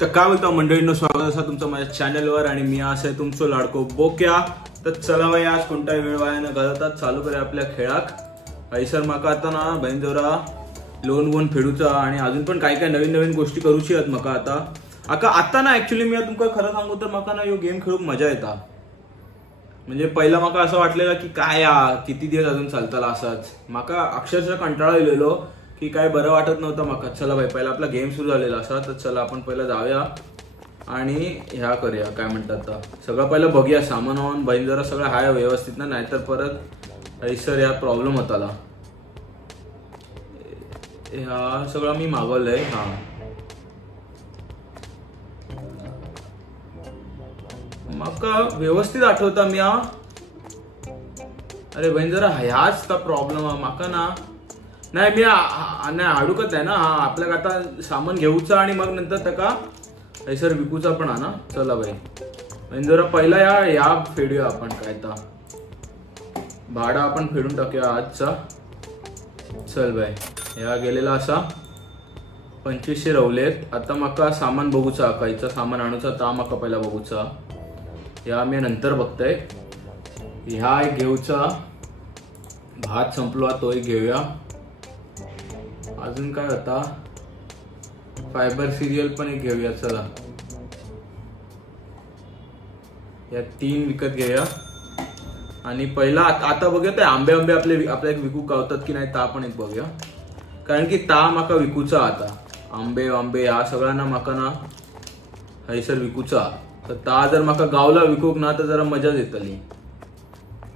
तर काय बोलता मंडळींनो, स्वागत असा तुमचं माझ्या चॅनलवर आणि मी असं आहे तुमचं लाडको बोक्या. तर चला भाई, आज कोणताही वेळ वाया न घालवता चालू करूया आपल्या खेळाक. हैसर माका आता ना बहीण जरा लोन वोन फेडूचा आणि अजून पण काय काय नवीन नवीन गोष्टी करूची आहेत मका आता ना. ऍक्च्युली मी तुमका खरं सांगू तर मका ना यो गेम खेळूक मजा येता. म्हणजे पहिला मका असं वाटलेलं की काय किती दिवस अजून चालताला असाच. मका अक्षरशः कंटाळा येलेलो की काय बरं वाटत नव्हतं मका. चला भाई, पहिला आपला गेम सुरू झालेला असा, तर चला आपण पहिला जाऊया आणि ह्या करूया काय म्हणतात सगळं पहिलं बघूया सामान वाहून बहीण जरा सगळं हाय व्यवस्थित ना, नाहीतर परत हैसर या प्रॉब्लेम होताला. ह्या सगळं मी मागवलंय. हा मका व्यवस्थित आठवता मी अरे बहीण जरा ह्याच तर प्रॉब्लेम माका ना. नाही मी नाही अडुकत आहे ना. हा आपल्याला आता सामान घेऊचा आणि मग नंतर त्याका हैसर विकूचा पण ना. चला भाई जरा पहिला या फेडूया आपण. काय भाडा आपण फेडून टाकूया आजचा. चल भाई, या गेलेला असा 2500 रवलेत. आता मका सामान बघूचा, कायचा सामान आणूचा ता मका पहिला बघूचा. या मी नंतर बघतोय. ह्या एक घेऊचा, भात संपलो तो एक घेऊया. अजून काय होता, फायबर सिरियल पण एक घेऊया. चला या 3 विकत घेऊया. आणि पहिला आता बघूया ते आंबे आपल्या एक विकू गावतात की नाही ता पण एक बघूया. कारण की ता माका विकूचा आता आंबे या सगळ्यांना माका ना हैसर विकूचा. तर ता जर माका गावला विकूक ना तर जरा मजा येतली.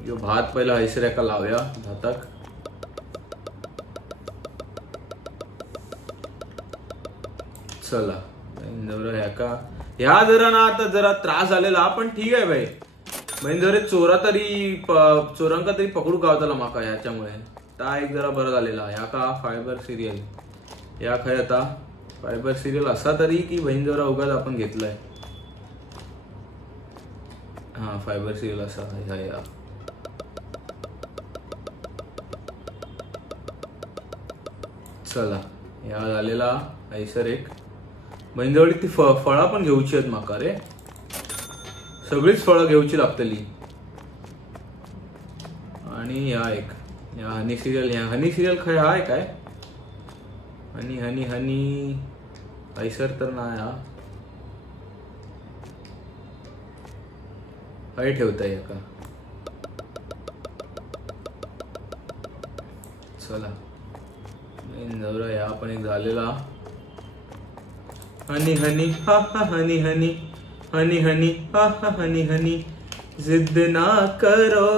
यो भात पहिला हैसर एका लावूया भाताक. चला ह्या जरा ना आता जरा त्रास झालेला पण ठीक आहे भाई. म्हणजे जरा चोरांका तरी पकडू गावताला माका ह्याच्यामुळे. ता एक जरा बरं झालेला. ह्या का फायबर सिरियल या खय आता फायबर सिरियल असा तरी की बहीण जरा उगाच आपण घेतलाय. हा फायबर सिरियल असा ह्या चला ह्या झालेला हैसर एक. बहिणजवळ ती फळं पण घेऊची आहेत माका रे. सगळीच फळं घेऊची लागतली. आणि ह्या एक या हनी सिरियल. ह्या हनी सिरियल खय हाय काय हनी हैसर तर ना. हय ठेवताय का. चला नवरा या पण एक झालेला. हनी हा हनी हा हनी जिद्द ना करो.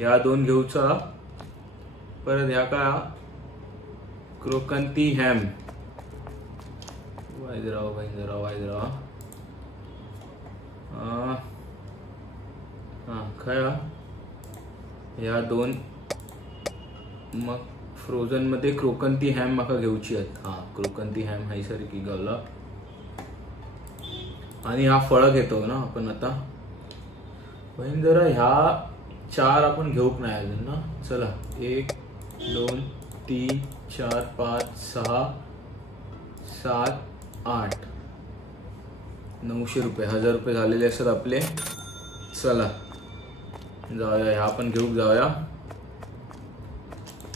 या 2 घेऊचा. परत या का क्रोकंती हॅम. वायदराव हा खया या 2. मग फ्रोझन मध्ये क्रोकंती हॅम माका घेऊची आहेत. हा क्रोकंती हॅम हैसर की गावला. आणि हा फळं घेतो ना आपण आता. पण जरा ह्या 4 आपण घेऊक नाही अजून ना. चला 1 2 3 4 5 6 7 8 900 रुपये 1000 रुपये झालेले असतात आपले. चला जाऊया ह्या पण घेऊक जाऊया.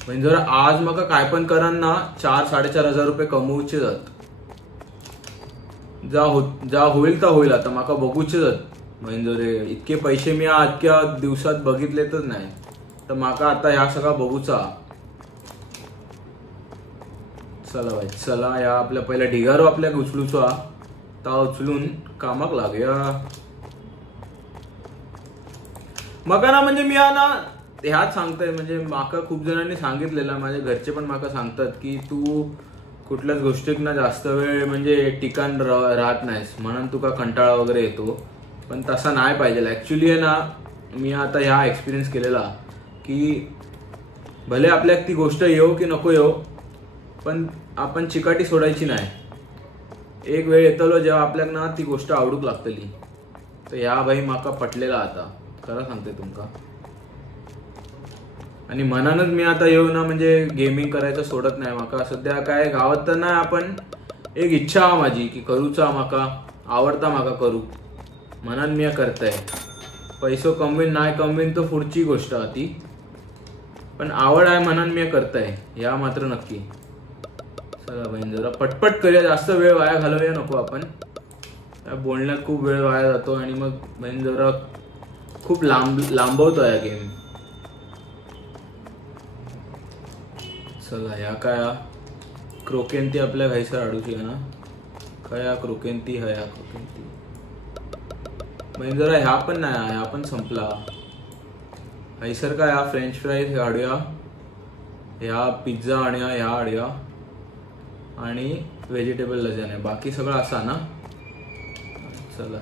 म्हणजे जर आज मका काय पण करा ना 4-4.5 रुपये कमवूचे जात. जा होईल तर होईल. आता माका बघूचे जात. म्हणजे इतके पैसे मी इतक्या दिवसात बघितलेतच नाही. तर माका आता ह्या सगळा बघूचा. चला भाई चला या आपल्या पहिल्या ढिगारो आपल्या उचलूचा. ता उचलून कामाक लागूया. मका ना म्हणजे मी ना ह्याच सांगताय. म्हणजे माका खूप जणांनी सांगितलेलं, माझ्या घरचे पण माका सांगतात की तू कुठल्याच गोष्टीत ना जास्त वेळ म्हणजे ठिकाण राहत नाहीस म्हणून तुका कंटाळा वगैरे येतो. पण तसा नाही पाहिजे. ऍक्च्युली आहे ना मी आता ह्या एक्सपिरियन्स केलेला की भले आपल्याक ती गोष्ट येऊ की नको येऊ पण आपण चिकाटी सोडायची नाही. एक वेळ येतलो जेव्हा आपल्याक ना ती गोष्ट आवडूक लागतली. तर ह्या भाई माका पटलेला आता खरं सांगते तुमका. आणि मनानच मी आता येऊ ना म्हणजे गेमिंग करायचं सोडत नाही. माका सध्या काय गावात तर नाही आपण एक इच्छा हा माझी की करूचा म्हाका आवडता म्हाका करू मनान मी करताय. पैसो कमवीन नाही कमवीन तो पुढची गोष्ट आहे ती, पण आवड आहे मनान मी करताय या मात्र नक्की. चला बहीण जरा पटपट करूया, जास्त वेळ वाया घालवूया नको आपण. त्या बोलण्यात खूप वेळ वाया जातो आणि मग बहीण जरा खूप लांबवतो या गेम. चला या काय क्रोकेंती आपल्या घायसर आडूची आहे ना, काय क्रोकेंती हया क्रोकेंती म्हणजे जरा ह्या पण नाही, ह्या पण संपला. हैसर काय ह्या फ्रेंच फ्राईज हाडूया, ह्या पिझ्झा आणूया, ह्या हाडूया आणि व्हेजिटेबल लजान्या, बाकी सगळं असा ना. चला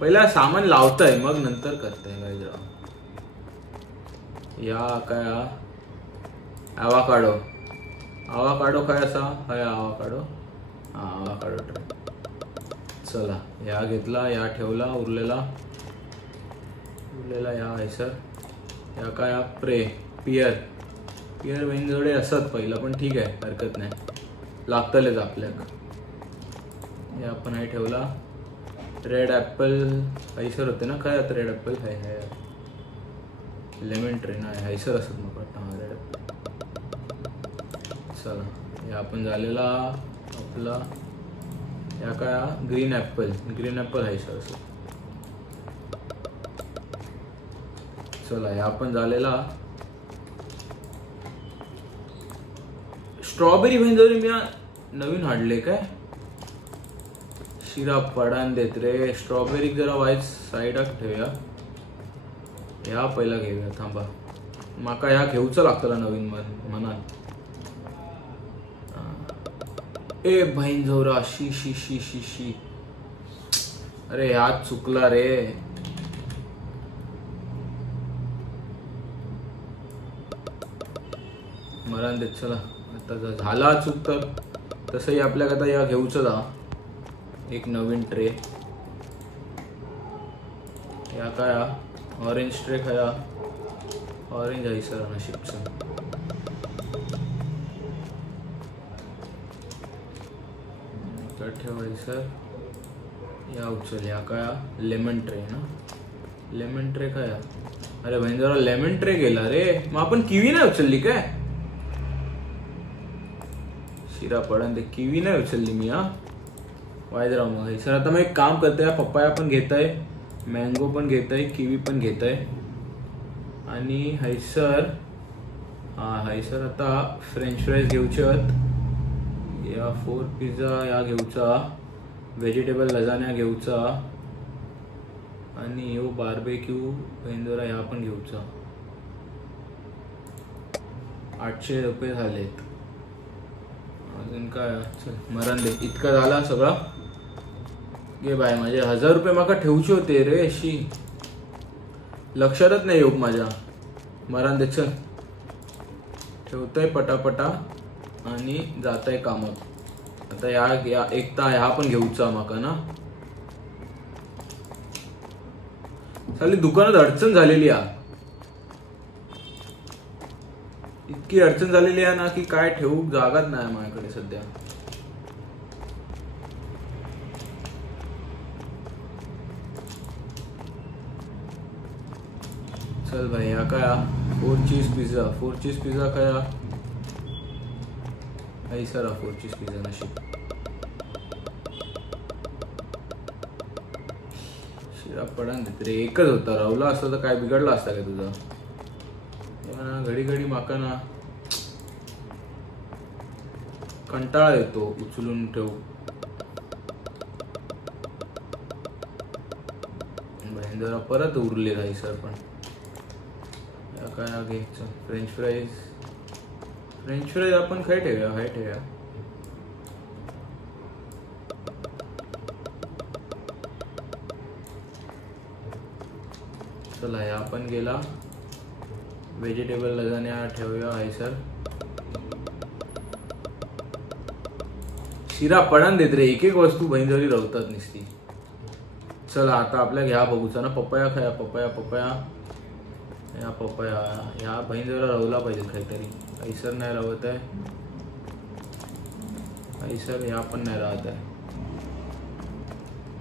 पहिला सामान लावताय मग नंतर करताय काय जरा. या काय आवाकाडो, आवाकाडो काय असा हय आवाकाडो, हा आवाकाडो. चला या घेतला, या ठेवला, उरलेला या हैसर. या काय पियर बहीण जोडे असत पहिला, पण ठीक आहे हरकत नाही, लागतलेच आपल्याक. या पण हे ठेवला. रेड ॲपल हैसर होते ना, काय आता रेड ॲपल हाय लेमन ट्रे नाही हैसर असत मग वाटतं. हा रेड ॲपल. चला या आपण झालेला आपला. या काय ग्रीन ॲपल हैसर असत. चला या आपण झालेला. स्ट्रॉबेरी बहीण जरी मी नवीन हाडले काय, शिरा पडान देत रे. स्ट्रॉबेरी जरा वाईट साईडाक ठेवूया, ह्या पहिला घेऊया. थांबा माका ह्या घेऊच लागतला नवीन मनात. ए बहीण झोरा शी शी शी शी शी, अरे ह्यात चुकला रे. मरण देत. चला आता झाला चूक तर तसंही आपल्याला आता या घेऊच जा एक नवीन ट्रे. या काय ऑरेंज ट्रे खाया, ऑरेंज आहे सर नशीबचं. ठेवाय सर. या उचल. या काय लेमन ट्रे ना, लेमन ट्रे काय. अरे बहीण जरा लेमन ट्रे गेला रे. मग आपण किवी नाही उचलली काय, शिरा पडन ते किवी नाही उचलली मी. हा वायदराव मग सर. आता मग एक काम करतोय, पप्पाया पण घेत आहे, मँगो पण घेत आहे, किवी पण घेत आहे आणि हैसर. हा हैसर आता फ्रेंच फ्राईज घेऊचे आहेत. या 4 पिझ्झा या घेऊचा, व्हेजिटेबल लजान्या घेऊचा आणि यो बार्बेक्यू पेंदोरा ह्या पण घेऊचा. 800 रुपये झालेत. अजून काय मरण दे. इतका झाला सगळा. गे बाय माझे 1000 रुपये माका ठेवूचे होते रे, अशी लक्षातच नाही योग माझ्या. मरण दे. चल ठेवतोय पटापटा आणि जात आहे कामात. आता या एकता ह्या पण घेऊचा माका ना. चालेल दुकानात अडचण झालेली आहे, इतकी अडचण झालेली आहे ना की काय ठेवू जागाच नाही माझ्याकडे सध्या. चल भाई या काय 4 चीज पिझ्झा काय सर 4 चीज पिझ्झा नशीब. शिरा पडन देत रे. एकच होता, रावला असता तर काय बिघडला असता का तुझा. घडी घडी माका ना कंटाळा येतो उचलून ठेवू. जरा परत उरले नाही सर. पण काय घे फ्रेंच फ्राईज आपण काय ठेवूया. चला या आपण गेला. व्हेजिटेबल लजान्या ठेवूया हैसर. शिरा पडन देत रे. एक वस्तू बहिणजवळी रवतात निसती. चला आता आपल्या घ्या बघूचा ना. पपया खाया, पपया या बहिणजवळा रवला पाहिजे काहीतरी. हैसर नाही राहत आहे, हैसर ह्या पण नाही राहत आहे.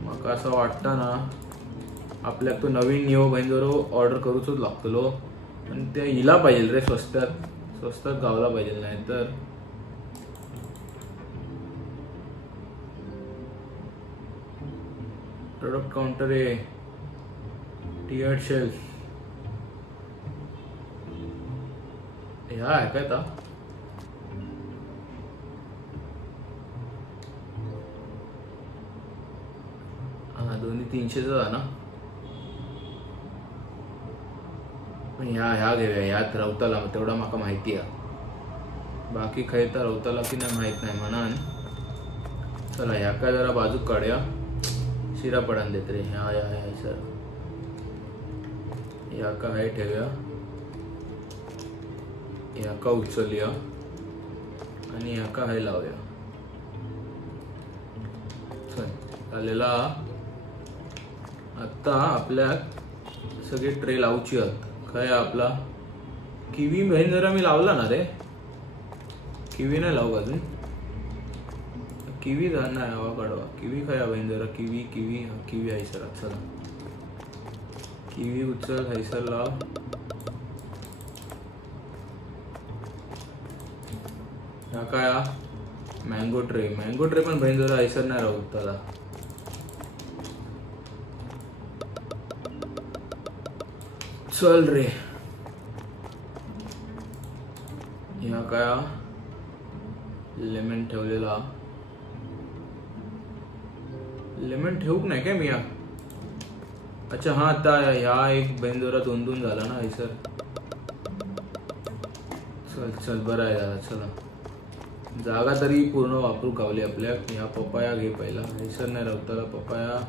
मग असं वाटतं ना आपल्याक तो नवीन निओ भाईंजरो ऑर्डर करूच लागतलो. पण ते इला पाहिजे रे, स्वस्तात गावला पाहिजे. नाही तर प्रोडक्ट काउंटर आहे, टियर्ड शेल्फ ह्या आहे काय आता. हा दोन्ही 300चा ना. पण ह्या घेऊया, ह्यात रवताला तेवढा माका माहिती आहे. बाकी काही तर रवताला की नाही माहित नाही म्हणून. चला ह्या काय जरा बाजूक काढूया, शिरा पडान देत रे. ह्या सर ह्या का हाय ठेवूया, ह्या का उचलूया आणि ह्या का हाय लावूया. चल झालेला. आता आपल्या सगळे ट्रे लावची आहेत. काय आपला किवी बहीण जरा मी लावला ना रे, किवी नाही लावू अजून. किवी नाही हवा काढवा, किवी खाया बहीण जरा. किवी हैसर. चला किवी उचल, हैसर लाव. ह्या काय मँगो ट्रे पण बहीण जरा हैसर नाही राहू त्याला. चल रे. ह्या काय लेमन ठेवलेला. लेमन ठेवूक नाही काय मी. अच्छा हा आता ह्या एक बेंजोरा 2 झाला ना हैसर. चल बरं आहे दादा. चला जागा तरी पूर्ण वापरू गावली आपल्या. ह्या पपाया घे पहिला. हैसर नाही राहताला पपाया,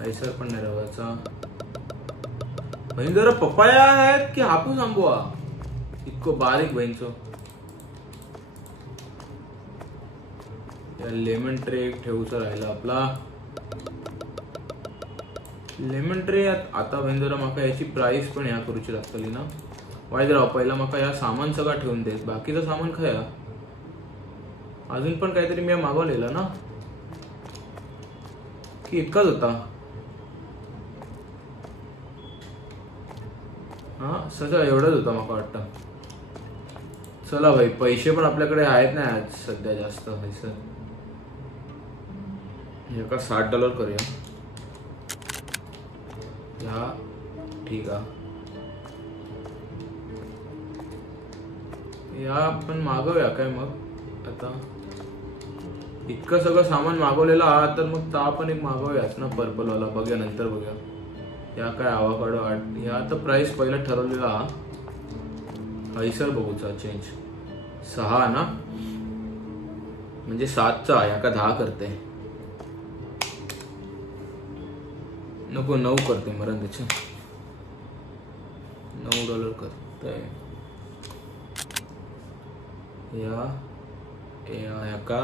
हैसर पण नाही राहायचा. बेंजोरा पपाया आहेत की हापूस आंबोआ इतको बारीक बहीणचो. लेमन ट्रे एक ठेवूचा राहिला आपला. लेमन ट्रे आता बहीण माका याची प्राइस पण ह्या करूची लागतली ना. वाईट राव पहिला माका या सामान सगळं ठेवून देत. बाकीचं सामान खाया अजून पण काहीतरी मी मागवलेला ना की इतकाच होता. हा सगळं एवढंच होता माका वाटतं. चला भाई पैसे पण आपल्याकडे आहेत ना आज सध्या जास्त. हैसर हे का $60 करूया. ह्या ठीक आहे. या आपण मागवूया काय मग. आता इतकं सगळं सामान मागवलेलं आहात तर मग ता पण एक मागवूयाच ना पर्पलवाला. बघूया नंतर बघूया. या काय आवाकाडो 8. ह्या आता प्राइस पहिला ठरवलेला हा. हैसर बघूचा चेंज 6 ना, म्हणजे 7चा या का 10 करते. नको 9 करते मरण त्याचे. $9 करते. या का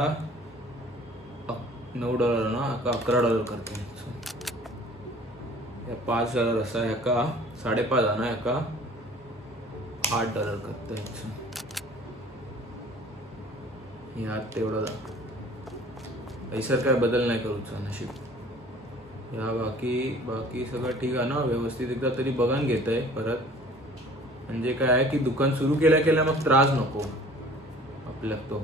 $9 ना, का $11 करते. या $5 असा. या का 5.5 ना, या का $8 करते. ह्यात तेवढा हैसर काय बदल नाही करूचा नशीब. या बाकी सगळं ठीक आहे ना व्यवस्थित. एकदा तरी बघून घेत आहे परत. म्हणजे काय आहे की दुकान सुरू केल्या मग त्रास नको आपल्याला तो.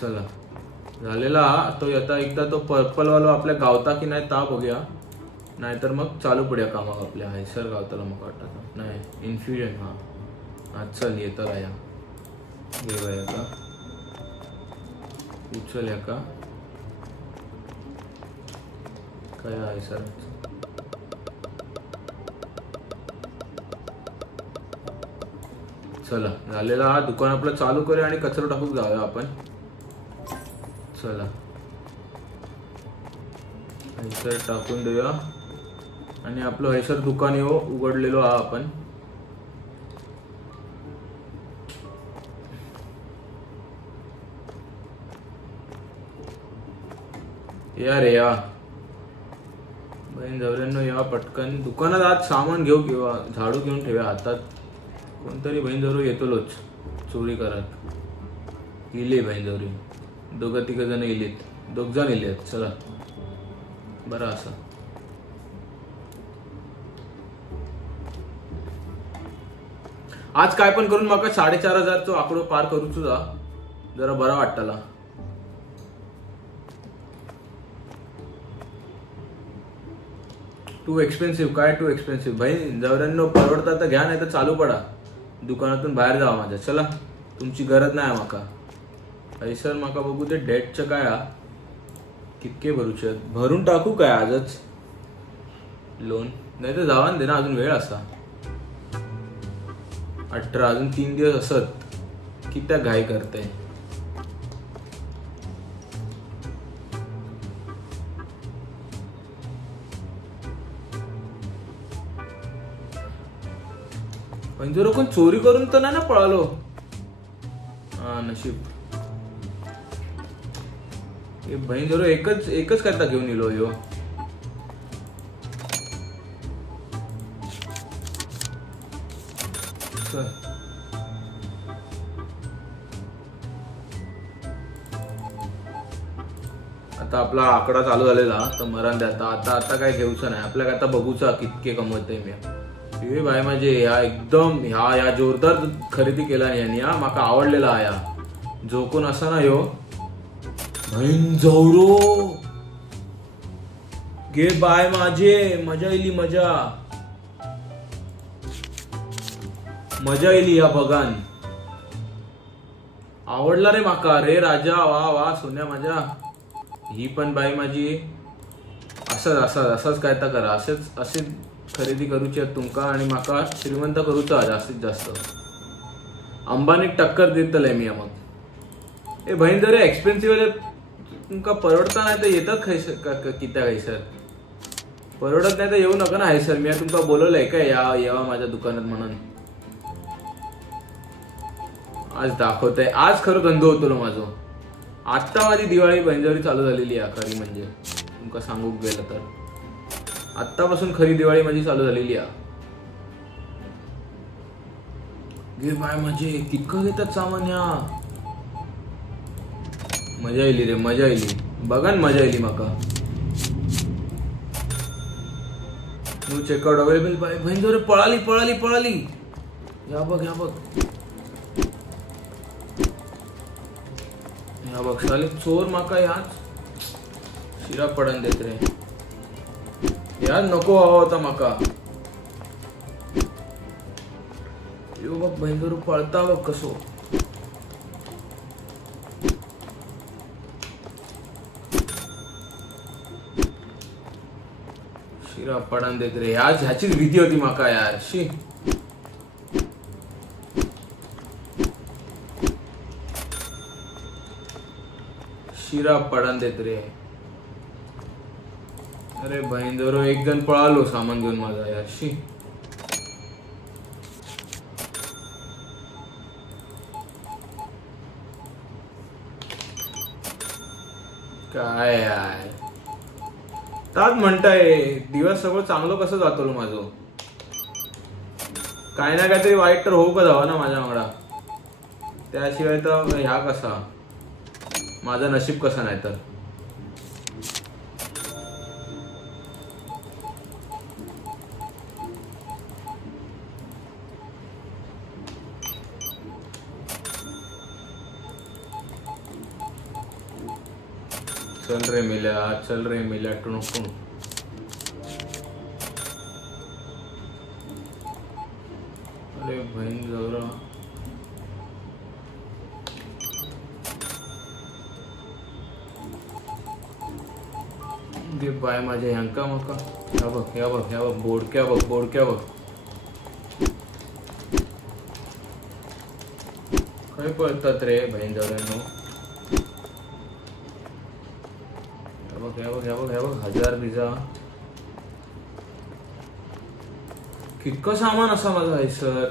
चला झालेला तो. आता एकदा तो पर्पलवाला आपल्या गावता की नाही ता बघूया. नाहीतर मग चालू पडूया कामाक आपल्या. हैसर गावताला मग वाटत नाही. इन्फ्युजन हा चल येतं या घेऊया का. उचल या का काय आहे सर. चला झालेला हा. दुकान आपलं चालू करूया आणि कचरा टाकून जाऊया आपण. चला हैसर टाकून देऊया आणि आपलं हैसर दुकान येऊ उघडलेलो हा आपण. या रे या बहीण जवऱ्यांनो या पटकन दुकानात आज सामान घेऊ किंवा झाडू घेऊन ठेवा हातात. कोणतरी बहीण जवळ येतोच चोरी करत. इले बहीण जवरी 2-3 जण इलेत. 2 जण इलेत. चला बरं असं आज काय पण करून माका 4,500 आकडो पार करूचो जा. जरा बरा वाटतला. Too expensive. काय टू एक्सपेन्सिव्ह बहीण जवऱ्यांनो परवडता तर घ्या नाही तर चालू पडा. दुकानातून बाहेर जावा माझ्या. चला तुमची गरज नाही माका. सर माका बघू ते डेटचं काय हा कितके भरूचे भरून टाकू काय आजच लोन नाही तर जावा दे ना अजून वेळ असा. 18 अजून 3 दिवस असत. कित्या घाई करते. पण जर कोण चोरी करून तर नाही ना पळालो. हा नशीब. बहीण जरूर एकच करता घेऊन येलो यो. आता आपला आकडा चालू झालेला तर मरण द्या. आता काय घेऊचं नाही आपल्याला. आता बघूचा कितके कमवते मी. हे भाई माझे ह्या एकदम ह्या जोरदार खरेदी केला यांनी. हा माका आवडलेला हा. जो कोण असा ना यो बहीण जवरो गे बाय माझे. मजा येली. मजा येली या बघान. आवडला रे माका. रे राजा वा सोन्या माझ्या. ही पण बाई माझी. असंच काय तर करा. असेच खरेदी करूची तुमका आणि माका श्रीमंत करूचा जास्तीत जास्त. अंबानीक टक्कर देतले मी. मग ए बहीण जर एक्सपेन्सिव्ह तुमका परवडता नाही तर येतात खैसर कित्या खैसर. परवडत नाही तर येऊ नका ना हैसर. मी तुमका बोलवलंय काय यावा माझ्या दुकानात म्हणून. आज दाखवतय. आज खरं धंदो होतो माझो. आत्ता माझी दिवाळी बहिणजवरी चालू झालेली आहे खरी म्हणजे. तुमका सांगू गेलं तर आत्तापासून खरी दिवाळी माझी चालू झालेली आहे. गे बाय माझे कितकं घेतात सामान या. मजा येली रे. मजा येली. बघा ना मजा येली माका. न्यू चेकआउट अवेलेबल बाय बहीण जवळ. पळाली. या बघ साले चोर माका याच शिरा पडन देत रे. यार नको हवा होता माका. यो बघ बहीण जवळ पळता बघ कसो. शिरा पडन देत रे. ह्याचीच भीती होती माका यार. शिरा पडन देत रे. अरे बहीण जवळ एक जण पळालो सामान घेऊन माझा यार. काय यार तात म्हणताय. दिवस सगळं चांगलं कसं जातो माझं. काय ना काहीतरी वाईट तर होऊ का जावं ना माझ्या मागडा. त्याशिवाय तर ह्या कसा माझं नशीब कसं नाही तर. चल रे मिल्या टुणकून. अरे बहीण जवळ गे बाय माझ्या ह्यांका मका. ह्या बघ बोडक्या बघ. काय पळतात रे बहीण जवळ्यांनो. ह्या बघ 1000 बिजा. कितकं सामान असा माझा आहे सर.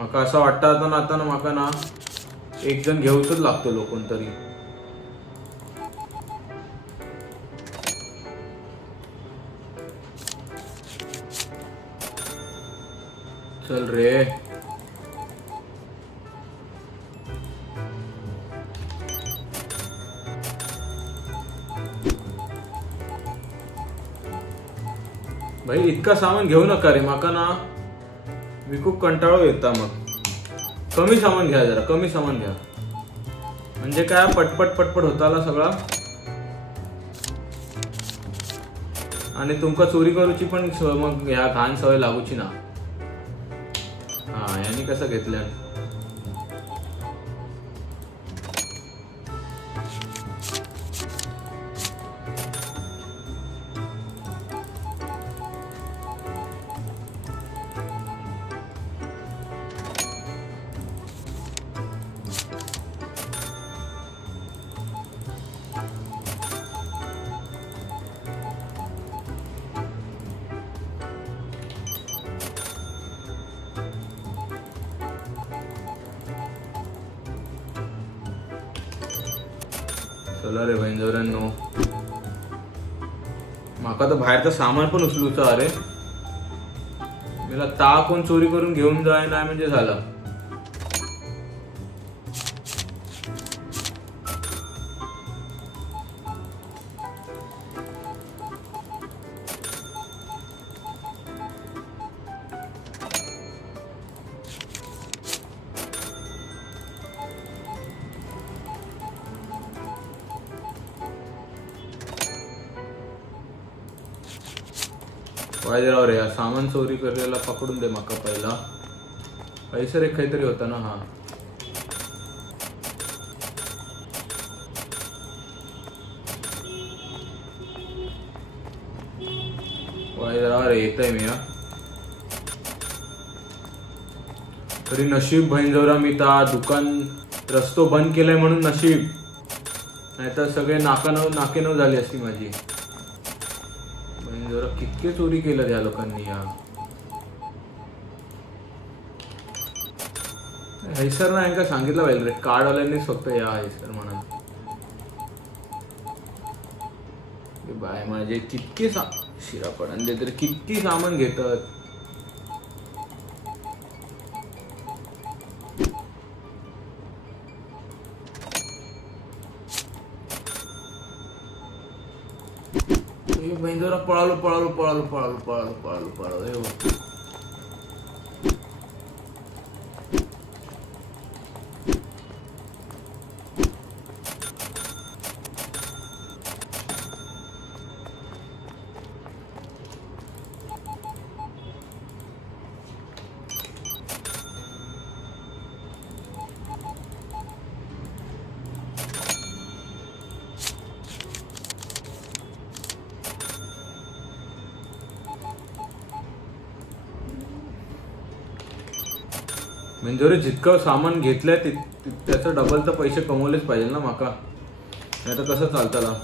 माका असं वाटतं आता ना माका ना एक जण घेऊचच लागतो लो कोणतरी. चल रे भाई इतका सामान घेऊ नका रे माका ना मी खूप कंटाळो येता. मग कमी सामान घ्या, जरा कमी सामान घ्या म्हणजे काय पटपट पटपट होताला सगळा. आणि तुमका चोरी करूची पण मग ह्या घाण सवय लागूची ना. हा यांनी कसं घेतल्या. चला रे बहिणजवऱ्यांनो, माका तर बाहेरचं सामान पण उचलूचा. अरे मला ता कोण चोरी करून घेऊन जाय नाही म्हणजे झालं. वायदराव रे सामान चोरी करलेला पकडून दे माका पहिला. पैसे रे काहीतरी होता ना. हा वायदराव रे येतय मी. तरी नशीब बहिणजवरा मी ता दुकान रस्तो बंद केलाय म्हणून नशीब, नाहीतर सगळे नाके नऊ झाली असती माझी. जरा कितके चोरी केलं या लोकांनी. या हैसर ना यांना सांगितलं पाहिजे रे, कार्डवाल्यांनीच फक्त या हैसर म्हणा. बाय माझे कितके शिरापडन दे तरी किती सामान घेतात. जरा पळालो पळालो पळालो पळालो पळालो पळालो पळालो. म्हणजे जितकं सामान घेतलंय त्याचं डबल तर पैसे कमवलेच पाहिजे ना माका, नाही तर कसं चालताला.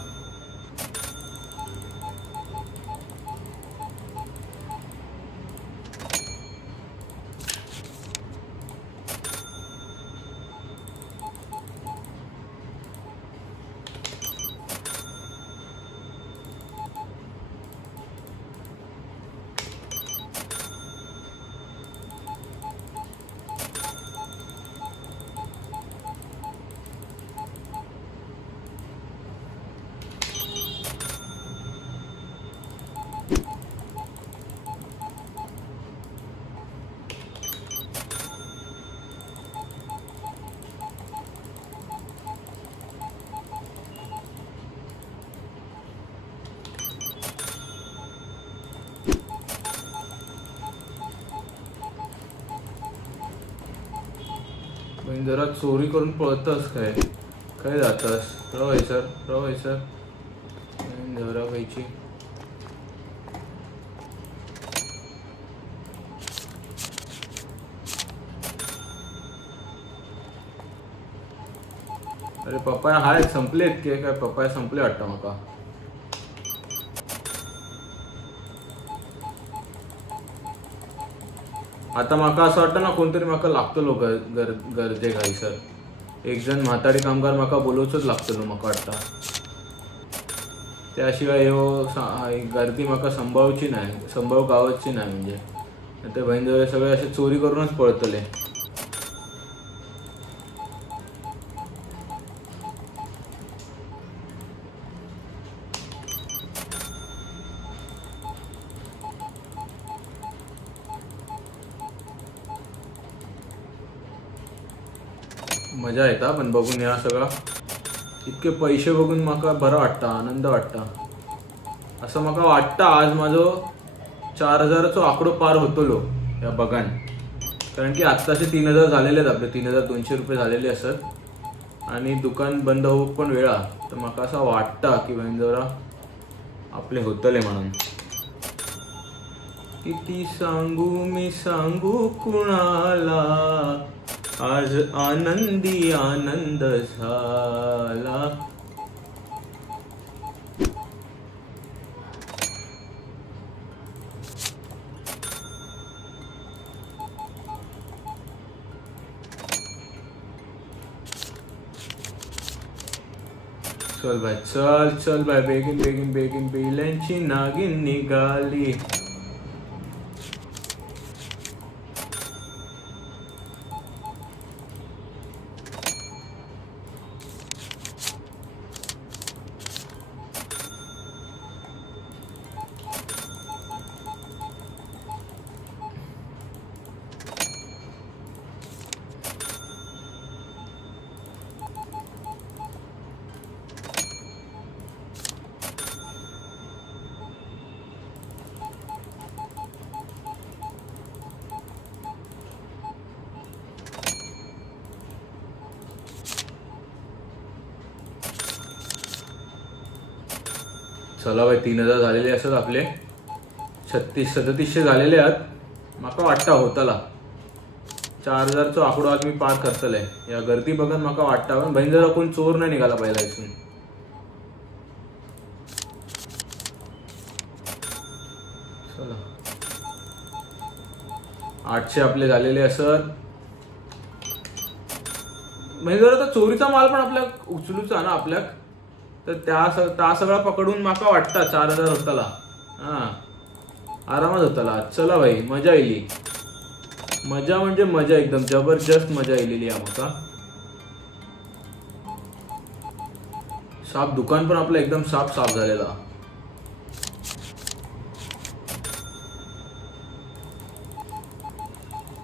जरा चोरी करून पळतस काय काय जातस. रवय सर जरा खायची. अरे पप्पा हाय संपलेत की काय. पप्पा संपले वाटतं माका. आता म्हाका असं वाटतं ना कोणतरी म्हाका लागतलो गरजेक हयसर. एक जण म्हातारी कामगार म्हाका बोलवचोच लागतलो म्हाका वाटतं. त्याशिवाय गर्दी म्हाका सांभाळूची गावची नाही. म्हणजे ते बहिणजवळे सगळे असे चोरी करूनच पळतले. मजा येता पण बघून या सगळं. इतके पैसे बघून म्हाका बरं वाटतं, आनंद वाटतं. असं म्हाका वाटतं आज माझो 4000चो आकडो पार होतलो या बघान. कारण की आत्ताचे 3000 झालेले आहेत आपले. 3200 रुपये झालेले असत आणि दुकान बंद होऊक पण वेळा. तर म्हाका असं वाटतं की जरा आपले होतले म्हणून. किती सांगू मी सांगू कुणाला, आज आनंदी आनंद झाला. चल बाय, चल बाय, बेगीन बेगीन बेगीन बैलांची नागिन निघाली. चला बाई, 3000 झालेले असत आपले. 3600-3700 झालेले आहेत. म्हाका वाटतं होताला 4000चो आकडो आज मी पार करतले. या गर्दी बघून म्हाका वाटतं. पण बहीण जरा कोण चोर नाही निघाला पहिला इथून. चला 800 आपले झालेले असत. म्हणजे जर आता चोरीचा माल पण आपल्या उचलूचा ना आपल्याक. तर त्या सगळा पकडून म्हाका वाटतं 4000 होताला. आरामात होताला. चला भाई, मजा येयली. मजा म्हणजे मजा, एकदम जबरदस्त मजा येयलेली म्हाका. साफ दुकान पण आपलं एकदम साफ झालेला.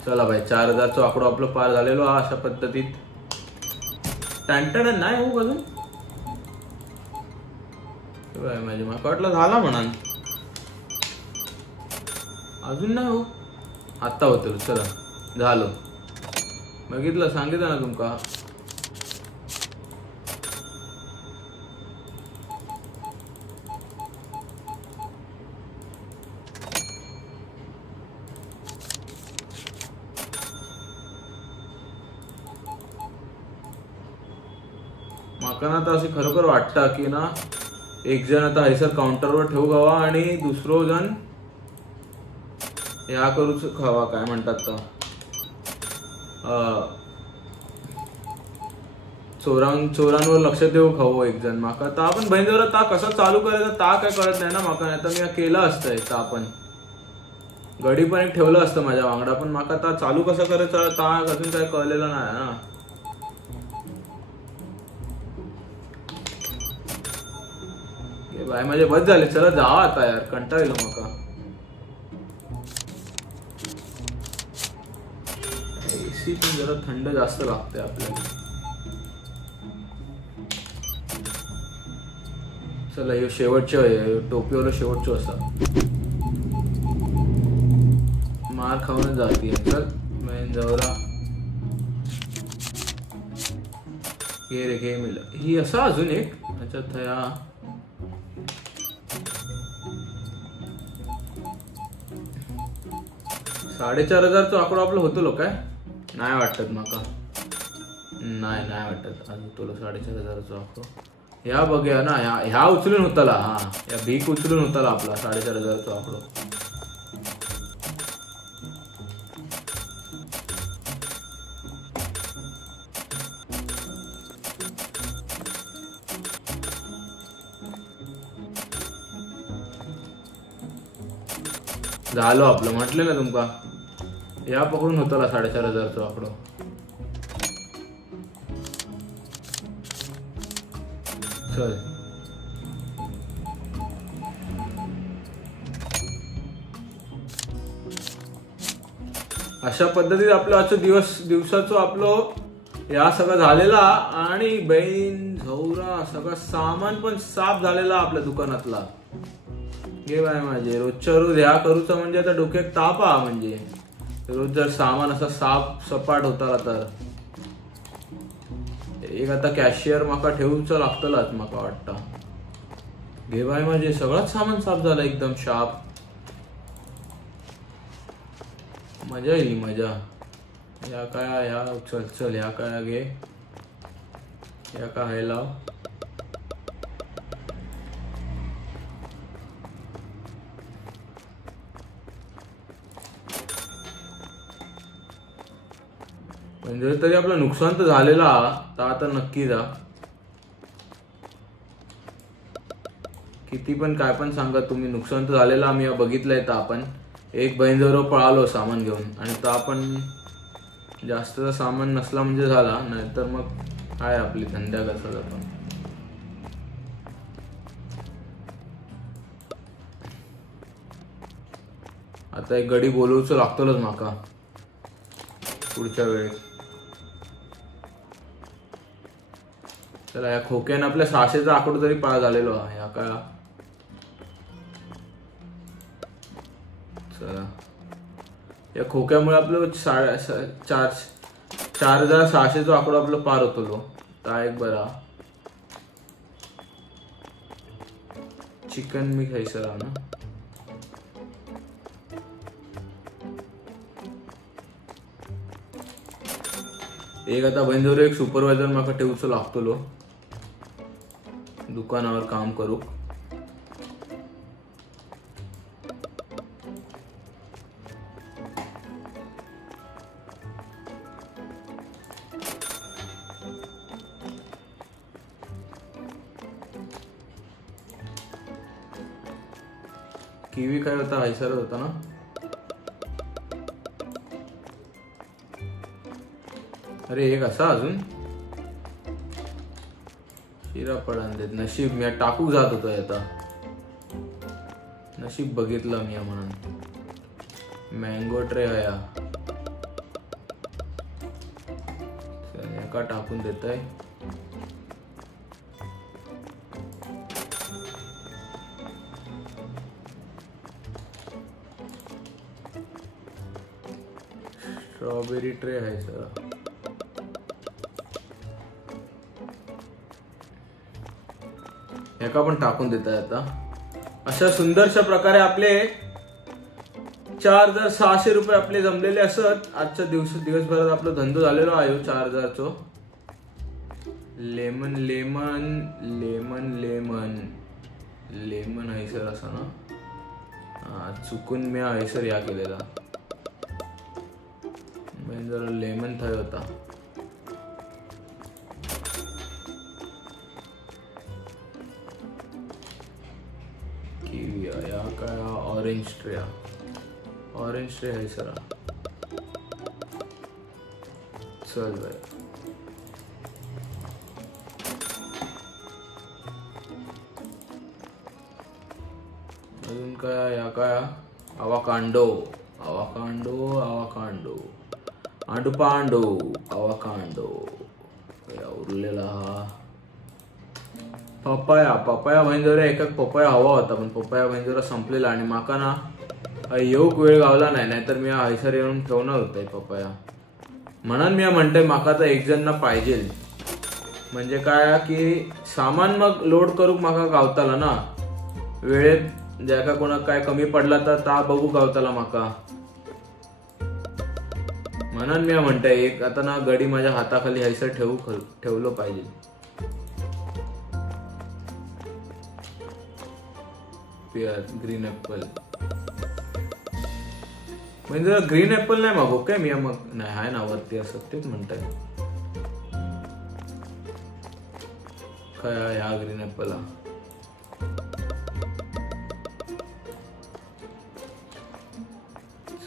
चला भाई, 4000चो आकडो आपलं पार झालेलो हा. अशा पद्धतीत टॅन्टन नाही हो अजून. म्हणजे मला वाटलं झाला म्हणा. अजून नाही हो. आता होतं. चला झालं. बघितलं, सांगितलं ना तुमका. माका ना आता असे खरोखर वाटतं की ना एक जण आता हैसर काउंटरवर ठेवू गावा आणि दुसरो जण ह्या करूच खावा. काय म्हणतात तर चोरांवर लक्ष देऊ खाऊ एक जण. माका ता पण बहिणीवर ता कसा चालू करायचा ता काय कळत नाही ना माका. नाही तर मी केलं असतंय ता पण. गडी पण एक ठेवलं असतं माझ्या वांगडा. पण माका ता चालू कसं करायचं ता अजून काय कळलेलं नाही ना. बाय माझे बस झाले. चला जावा आता यार, कंटाळलो माका. एसी पण जरा थंड जास्त लागते आपल्याला. चला हे शेवटचे टोपीवाला शेवटचे असतात. मार खाऊनच जाते. चल जवरा घे मिळलं ही असा अजून एक ह्याच्यात ह्या 4500 आकडो आपलं होतो काय नाही वाटत माका. नाही वाटत अजून तुला 4500 आकडो. ह्या बघूया ना. ह्या उचलून होताला. हा या भीक उचलून होताला आपला 4500 आकडो. झालो आपलं, म्हटलं ना तुमका या पकडून होता 4,500 आकडो. चल अशा पद्धतीत आपलं आजचं दिवसाचं आपलं या सगळं झालेला. आणि बहीण झौरा सगळं सामान पण साफ झालेला आपल्या दुकानातला. घे बाय माझे, रोजच्या रोज ह्या करूचा म्हणजे आता डोक्यात ताप हा. म्हणजे रोज जर सामान असं साफ सपाट होता तर एक आता कॅशियर माका ठेवूच लागतलाच माका वाटतं. घे बाय माझे, सगळंच सामान साफ झालं एकदम शार्प. मजा येईल मजा. या काय ह्या चल चल ह्या काय घे, या काय आहे लाव. म्हणजे तरी आपलं नुकसान तर झालेला तर आता नक्की जा. किती पण काय पण सांगा तुम्ही, नुकसान तर झालेलं आम्ही बघितलंय. तर आपण एक बहिणीजवळ पळालो सामान घेऊन, आणि तर आपण जास्त सामान नसला म्हणजे झाला, नाहीतर मग काय आपली धंद्या कसा जातो. आता एक गडी बोलवूच लागतोच माका पुढच्या वेळी. चला या खोक्याने आपल्या 600चा आकडो तरी पार झालेलो आहे. या काय चला या खोक्यामुळे आपलं 4,600चा आकडो आपलं पार होतो. ता एक बरा चिकन मी खायचं राहा ना. एक आता बंदोर एक सुपरवायझर माका ठेवूच लागतलो दुकानावर काम करू. किवी काय होता, हैसरच होता ना. अरे एक असा अजून शिरा पडान देत. नशीब मी टाकू जात होतो. आता नशीब बघितलं मी म्हणून. मँगो ट्रे आहे का टाकून देत आहे. स्ट्रॉबेरी ट्रे आहे सर. एका पण टाकून देत आहे. आता अशा सुंदरशा प्रकारे आपले 4,600 रुपये आपले जमलेले असत. आजच्या दिवसभरात आपला धंदो झालेला आहे 4,000 lemon lemon lemon lemon lemon हैसर असा ना. चुकून मी हैसर या केलेला. जरा लेमन थाय होता. किवी या काय ऑरेंज ट्रे आहे सरा. चल बाय. अजून काय या काय अवाकांडो आंडू पांडो अवाकांडो उरलेला हा. पपाया बहिणीजवळ एक पपाया हवा होता, पण पपाया बहिणीजवळ संपलेला. आणि माका ना येऊक वेळ गावला नाही, नाहीतर मी हैसर येऊन ठेवणार होता पपाया. म्हणून मी म्हणते माका तर एक जण ना पाहिजे. म्हणजे काय की सामान मग लोड करूक माका गावताला ना वेळेत. ज्याका कोणाक काय कमी पडला तर ता बघू गावताला माका. म्हणून मी म्हणते एक आता ना गडी माझ्या हाताखाली हैसर ठेवलो पाहिजे. ग्रीन ऍपल म्हणजे ग्रीन ऍपल नाही मागो काय मी. मग नाही हाय ना वरती असत तेच म्हणताय काय ह्या ग्रीन ऍपल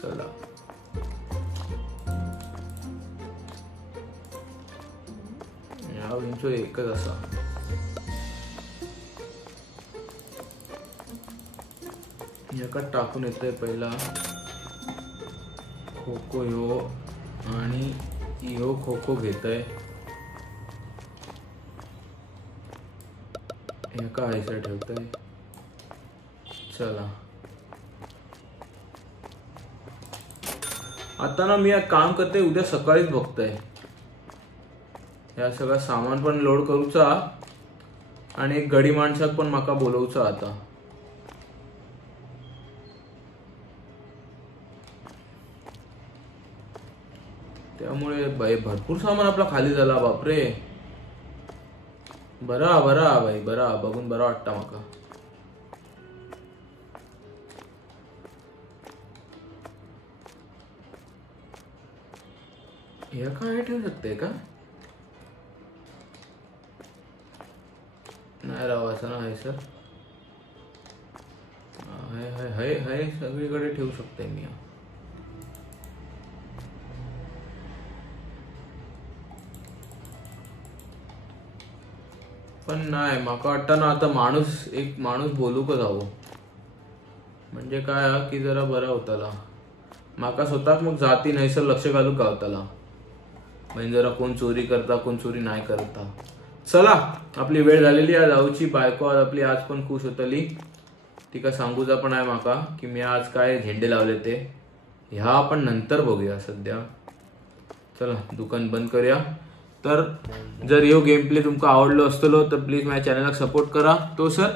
चला या विंचो एकच असा एका टाकून येतोय पहिला खोखो ह्यो आणि ह्यो खोखो घेतोय एका आयसर ठेवतोय. चला आता ना मी एक काम करते उद्या सकाळीच बघतोय या सगळं सामान पण लोड करूचा आणि एक गडी माणसाक पण माका बोलवचा आता. त्यामुळे भरपूर सामान आपला खाली झाला बापरे. बरा बरा भाई बरा बघून बरा वाटता माका. हे काय ठेवू शकते का नाही राव असं ना आहे सर. हाय सगळीकडे ठेवू शकते मी. पण नाही माका वाटतं ना आता एक माणूस बोलू का जावं म्हणजे काय की जरा बरा होताला माका स्वतःच मग जाती नाही सर लक्ष घालू का होताला म्हणजे जरा कोण चोरी करता कोण चोरी नाही करता. चला आपली वेळ झालेली आहे जाऊची. बायको आपली आज पण खुश होतली. तिका सांगूचा पण आहे माका की मी आज काय झेंडे लावले ते ह्या आपण नंतर बघूया. सध्या चला दुकान बंद करूया. तर जर ह्यो गेम प्ले तुमका आवडलो असतलो तर प्लीज माझ्या चॅनलला सपोर्ट करा. तो सर